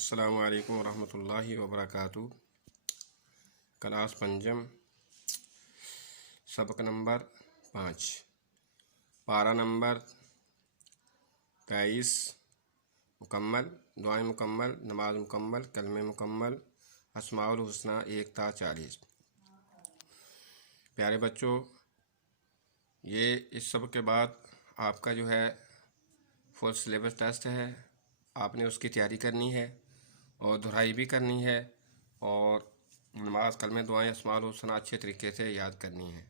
अस्सलामु अलैकुम वरहमतुल्लाहि वबरकातुहू। क्लास पंजम, सबक नंबर 5, पारा नंबर 23। मुकम्मल, दुआएं मुकम्मल, नमाज मुकम्मल, कलमे मुकम्मल, अस्माउल हुस्ना 1 ता 40। प्यारे बच्चों, ये इस सबक के बाद आपका जो है फुल सिलेबस टेस्ट है। आपने उसकी तैयारी करनी है और दुहराई भी करनी है और नमाज, कलमे, दुआएं, अस्माउल हुस्ना अच्छे तरीके से याद करनी है।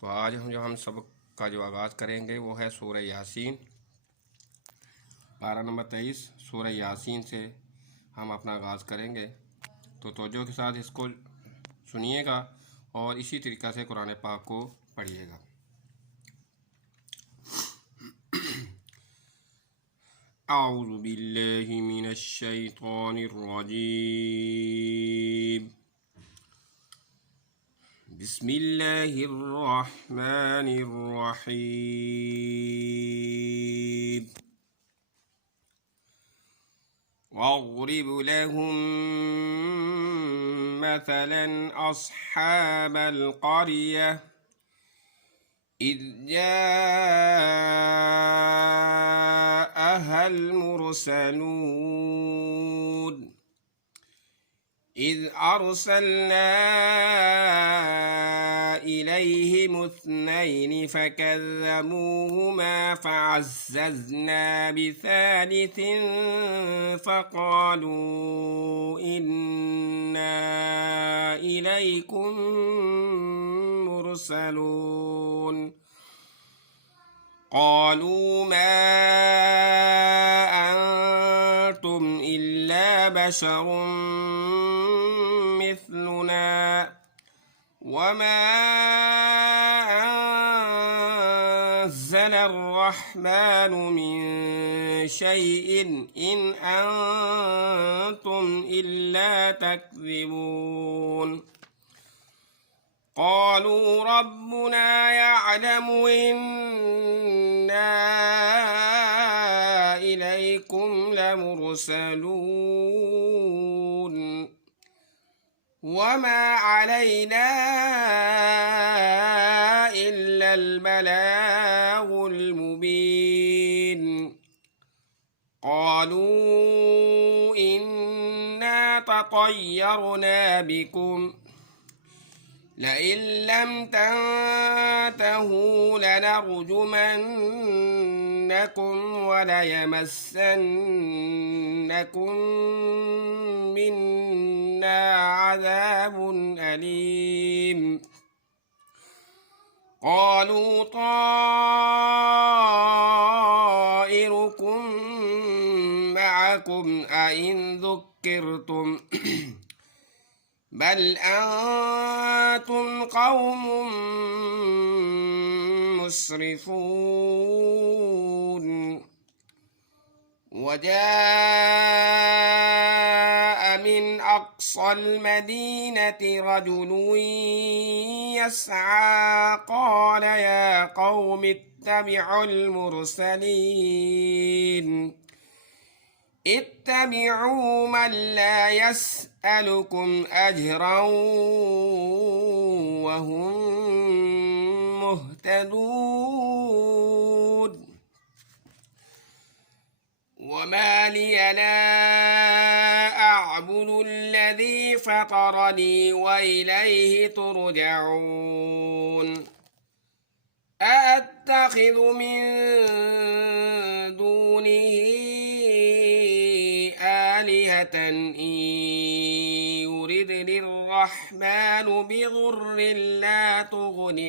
तो आज हम सबक का जो आगाज़ करेंगे वो है सूरह यासीन। पारा नंबर 23 सूरह यासीन से हम अपना आगाज़ करेंगे। तो तवज्जो के साथ इसको सुनिएगा और इसी तरीक़ा से कुरान पाक को पढ़िएगा। अऊज़ु बिल्लाहि मिनश शैतानिर रजीम। बिस्मिल्लाहिर रहमानिर रहीम। वज़रिब लहुम मसलन अस्हाबल क़रियह इज़ जाअहल मुरसलून इज़ अरसलना इलैहिम इस्नैनि फ़कज़्ज़बूहुमा फ़अज़्ज़ज़ना बिसालिसिन फ़क़ालू इन्ना इलैकुम मुरसलून क़ालू मा अंतुम इल्ला बशरुम मिस्लुना वमा अंज़लर रहमानु मिन शैइन इन अंतुम इल्ला तकज़िबून। क़ालू रब्बुना यअलमु इन्ना इलैकुम लमुरसलून वमा अलैना इल्लल बलागुल मुबीन। क़ालू इन्ना ततय्यरना बिकुम लइन लम तंतहू लनरजुमन्नकुम वलयमस्सन्नकुम मिन्ना अज़ाबुन अलीम। क़ालू ताइरुकुम मअकुम अइन ज़ुक्किरतुम बल अंतुम क़ौमुम मुस्रिफून। वजाअ मिन अक़सल मदीनति रजुलुन यस्आ क़ाल या क़ौमि इत्तबिउल मुरसलीन इत्तबिऊ मन ला यसअलुकुम अजरन वहुम मुहतदून। वमा लिय ला अअबुदु अल्लज़ी फ़तरनी व इलैहि तुरजऊन। अअत्तख़िज़ु मिन दूनिही आलिहतन इन युरिदनि अर्रहमानु बिज़ुर्रिन ला तुग़नि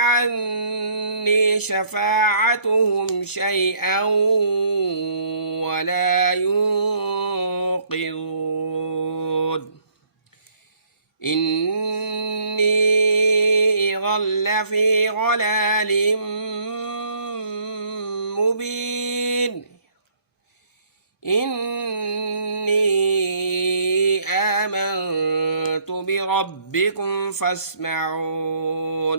अन्नी शफ़ाअतुहुम शैअन वला युन्क़िज़ून। इन्नी इज़न लफ़ी ज़लालिम मुबीन। इन्नी आमनतु बिरब्बिकुम फ़स्मऊन।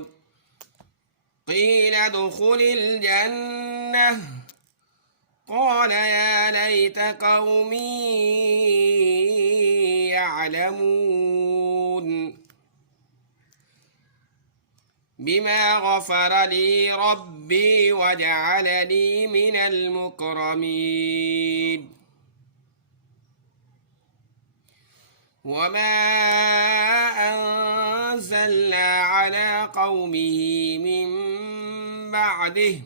قيل ادخل الجنة قال يا ليت قومي يعلمون بما غفر لي ربي وجعلني من المكرمين وما أنزلنا على قومه من بعده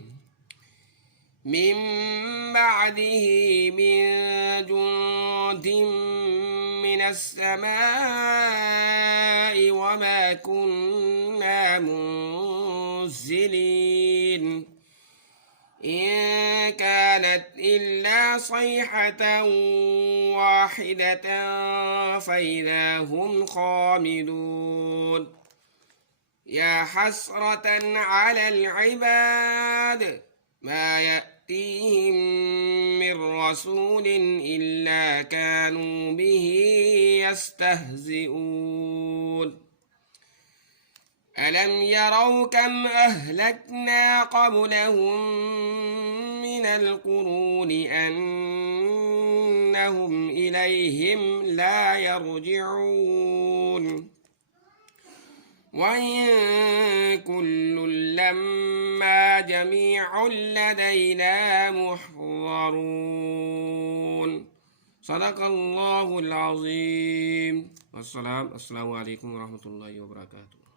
من جند من السماء وما كنا منزلين إن كانت إلا صيحة واحدة فإذا هم خامدون يا حسرة على العباد ما يأتيهم من رسول إلا كانوا به يستهزئون ألم يروا كم أهلكنا قبلهم من القرون أنهم إليهم لا يرجعون وإن كل لما جميع لدينا محضرون صدق الله العظيم. السلام عليكم ورحمة الله وبركاته.